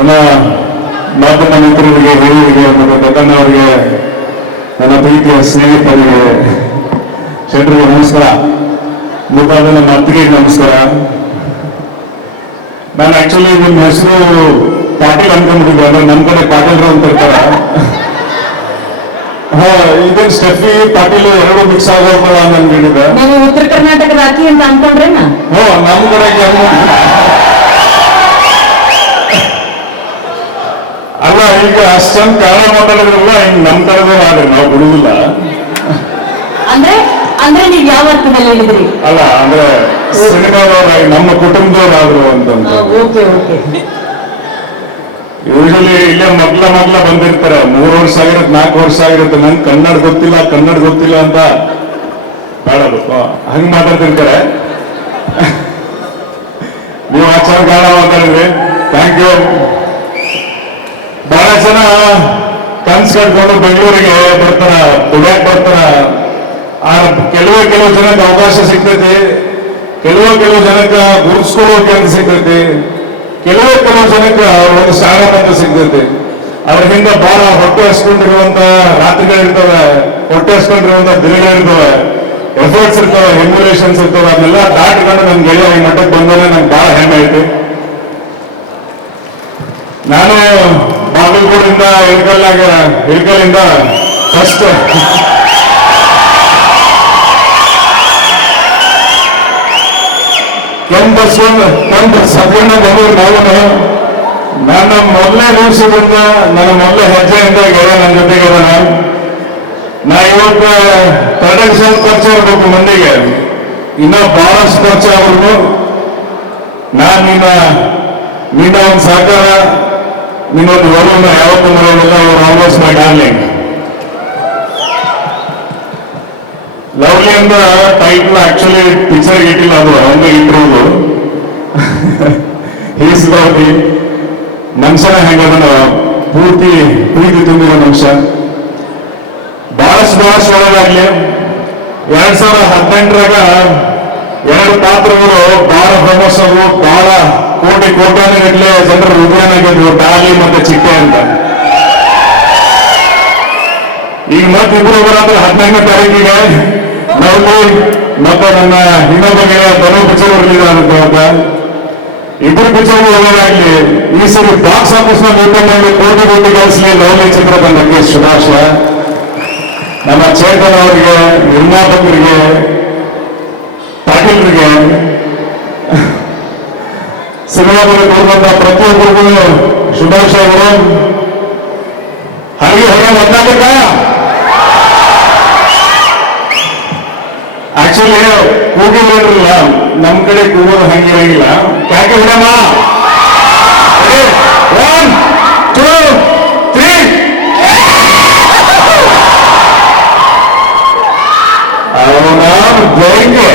ನನ್ನ ಮಾಧ್ಯಮ ಮಿತ್ರರಿಗೆ ಹಿರಿಯರಿಗೆ ಮತ್ತು ಅವರಿಗೆ ನನ್ನ ಪ್ರೀತಿಯ ಸ್ನೇಹಿತರಿಗೆ ಜನರಿಗೆ ನಮಸ್ಕಾರ. ಅತ್ತಿಗೆಗೆ ನಮಸ್ಕಾರ. ನಾನು ಆಕ್ಚುಲಿ ನಿಮ್ಮ ಹೆಸರು ಪಾಟೀಲ್ ಅನ್ಕೊಂಡ್ಬಿಟ್ಟಿದ್ದೆ ಅಂದ್ರೆ ನಮ್ಮ ಕಡೆ ಪಾಟೀಲ್ರು ಅಂತ ಇರ್ತಾರ. ಹಾ ಇದೇನು ಸ್ಟೆಫಿ ಪಾಟೀಲ್ ಎರಡು ಮಿಕ್ಸ್ ಆಗೋದಲ್ಲ ಅಂತ ನೀವು ಉತ್ತರ ಕರ್ನಾಟಕ ರಾಖಿ ಅಂತ ಅನ್ಕೊಂಡ್ರೇನ? ಹೋ ನಮ್ಮ ಕಡೆ ಕೆಮ್ಮು. ಅಲ್ಲ ಈಗ ಅಷ್ಟೊಂದು ಕಾಲ ಮಾತಾಡಿದ್ರಲ್ಲ ಹಿಂಗ್ ನಮ್ ತರದೇ ಆದ್ರೆ ನಾವು ಬಿಡುದಿಲ್ಲ ಅಂದ್ರೆ ಅಂದ್ರೆ ನೀವ್ ಯಾವ ಅರ್ಥದಲ್ಲಿ ಹೇಳಿದ್ರಿ? ಅಲ್ಲ ಅಂದ್ರೆ ಸಿನಿಮಾದವ್ರಾಗಿ ನಮ್ಮ ಕುಟುಂಬದವ್ರಾದ್ರು ಅಂತಂದ್ರೆ. Okay okay. ಯೂಶಲಿ ಇಲ್ಲೇ ಮೊದ್ಲ ಮೊದ್ಲ ಬಂದಿರ್ತಾರೆ. ಮೂರು ವರ್ಷ ಆಗಿರತ್ತೆ ನಾಲ್ಕು ವರ್ಷ ಆಗಿರುತ್ತೆ. ನಂಗೆ ಕನ್ನಡ ಗೊತ್ತಿಲ್ಲ ಕನ್ನಡ ಗೊತ್ತಿಲ್ಲ ಅಂತ ಬೇಡ ಹಂಗ್ ಮಾತಾಡ್ತಿರ್ತಾರೆ. ನೀವು ಆಚಾರ ಕನ್ನಡ ಮಾತಾಡಿದ್ರಿ ಥ್ಯಾಂಕ್ ಯು ಬಹಳ ಜನ ಕನ್ಸ್ ಕಟ್ಕೊಂಡು ಬೆಂಗಳೂರಿಗೆ ಬರ್ತಾರ ದುಡಿಯಕ್ ಬರ್ತಾರ. ಆ ಕೆಲವು ಕೆಲವು ಜನಕ್ಕೆ ಅವಕಾಶ ಸಿಗ್ತೈತಿ. ಕೆಲವೇ ಕೆಲವು ಜನಕ್ಕೆ ಗುರುಸ್ಕೊಳ್ಳೋಕೆ ಅಂತ ಸಿಗ್ತೈತಿ. ಕೆಲವು ಕೆಲವು ಜನಕ್ಕೆ ಒಂದು ಸ್ಟಾರ್ಟ್ ಅಂತ ಸಿಗ್ತೈತಿ. ಅದ್ರ ಹಿಂದೆ ಬಹಳ ಹೊಟ್ಟೆ ಹಸ್ಕೊಂಡಿರುವಂತ ರಾತ್ರಿಗಳಿರ್ತವೆ ಹೊಟ್ಟೆ ಹಸ್ಕೊಂಡಿರುವಂತ ದಿನಗಳಿರ್ತವೆ ಎಫರ್ಟ್ಸ್ ಇರ್ತವೆ ಎಮ್ಯುಲೇಷನ್ಸ್ ಇರ್ತವೆ ಅದನ್ನೆಲ್ಲ ದಾಟ್ಕೊಂಡು ನನ್ ಗೆಳೆಯ ಈ ಮಟ್ಟಕ್ಕೆ ಬಂದ್ರೆ ನಂಗೆ ಬಹಳ ಹೆಮ್ಮೆ ಐತಿ. ನಾನು ಬಾಗಲಕೋಟಿಂದ ಇಳ್ಕಲ್ಲಾಗ ಇಳ್ಕಲ್ಲಿಂದ ಫಸ್ಟ್ ಬಸ್ಕೊಂಡು ಕೆಂಪು ಸದ್ಯನ ಬಂದ್ರು ನಾವು ನನ್ನ ಮೊದಲನೇ ದಿವಸದಿಂದ ನನ್ನ ಮೊದಲ ಹೆಜ್ಜೆಯಿಂದ ಗೆಳೆಯ ನನ್ನ ಜೊತೆಗೆ ನಾನು ನಾ ಇವತ್ತು ಪ್ರೊಡಕ್ಷನ್ ಖರ್ಚು ಇರಬೇಕು ಮಂದಿಗೆ. ಇನ್ನ ಬಹಳಷ್ಟು ಖರ್ಚು ಆಗ್ಬೇಕು. ನಾನು ನಿನ್ನ ನಿನ್ನ ಒಂದು ಸಹಕಾರ ನಿನ್ನೊಂದು ಒಲವನ್ನ ಯಾವತ್ತೂ ಮರೆಯೋದಿಲ್ಲ ಅವರು ಆಲ್ಮೋಸ್ಟ್ ಮೈ ಡಾರ್ಲಿಂಗ್ ಲವ್ಲಿ ಅಂತ ಟೈಟ್ಲ್ ಆಕ್ಚುಲಿ ಪಿಕ್ಚರ್ ಇಟ್ಟಿಲ್ಲ ಅದು ಹಂಗೆ ಇಟ್ಟಿರೋದು. ಹೀಸ್ ಲವ್ಲಿ ಮನುಷ್ಯನ ಹೆಂಗದನ್ನ ಪೂರ್ತಿ ಪ್ರೀತಿ ತುಂಬಿರೋ ಮನುಷ್ಯ. ಬಹಳಷ್ಟು ಬಹಳಷ್ಟು ಒಳಗಾಗ್ಲಿ ಎರಡ್ ಸಾವಿರದ ಹದಿನೆಂಟರಾಗ ಎರಡು ಪಾತ್ರಗಳು ಬಹಳ ಫೇಮಸ್ ಅವು ಬಹಳ ಕೋಟಿ ಕೋಟ್ಯಾನುಗಟ್ಲೆ ಜನರ ಹೃದಯನಾಗಿದ್ವು ತಾಳಿ ಮತ್ತೆ ಚಿಟ್ಟೆ ಅಂತ. ಈಗ ಮತ್ತೆ ಇಬ್ರು ಬರೋದು ಹದಿನೈದನೇ ತಾರೀಕಿಗೆ ನವಲಿ ಮತ್ತೆ ನನ್ನ ಇನ್ನೊಬ್ಬ ಬರೋ ಪಿಕ್ಚರ್ ಬರಲಿಲ್ಲ ಅಂತ ಇಬ್ಬರು ಪಿಕ್ಚರ್ ಒಳ್ಳೆದಾಗ್ಲಿ ಈ ಸರಿ ಬಾಕ್ಸ್ ಆಫೀಸ್ನ ಕೋಟಿ ಕೋಟಿ ಗಳಿಸಲಿ ಲವ್ಲಿ ಚಿತ್ರ ಬಂದಕ್ಕೆ ಶುಭಾಶಯ ನಮ್ಮ ಚೇತನ್ ಅವರಿಗೆ, ನಿರ್ಮಾಪಕರಿಗೆ, ಪಾಟೀಲ್ರಿಗೆ ಸಿಂಗಾಪುರ ಕೊಡುವಂತ ಪ್ರತಿಯೊಬ್ಬರಿಗೂ ಶುಭಾಶಯಗಳು ಹಾಗೆ ಹೊರಗೆ ಬದಲಾಗಬೇಕಾ ಆಕ್ಚುಲಿ ಕೂಗಿಲ್ಲ ನಮ್ ಕಡೆ ಕೂಗೋದು ಹಂಗಿರಂಗಿಲ್ಲ ಯಾಕೆ ಬಿಡಮ್ಮ ಒನ್ ಟೂ ತ್ರೀ ಅವನ ಬೆಳಗ್ಗೆ